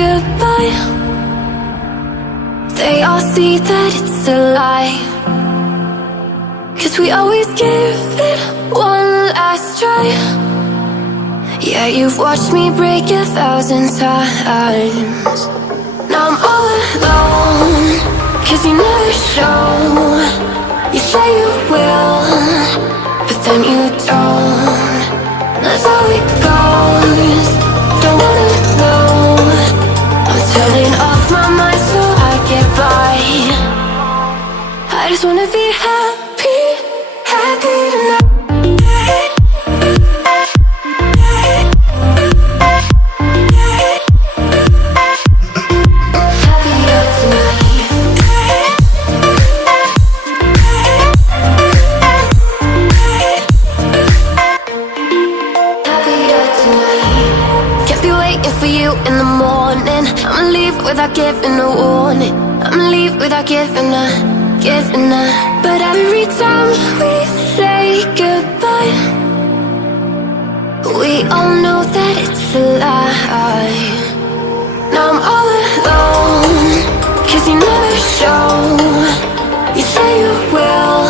goodbye, they all see that it's a lie. 'Cause we always give it one last try. Yeah, you've watched me break 1,000 times. Now I'm all alone, 'cause you never show. You say you will, but then you don't. That's how it goes. Don't wanna know. I'm turning off my mind so I get by. I just wanna be happy, happy tonight. In the morning, I'ma leave without giving a warning. I'ma leave without giving a. But every time we say goodbye, we all know that it's a lie. Now I'm all alone, 'cause you never show. You say you will,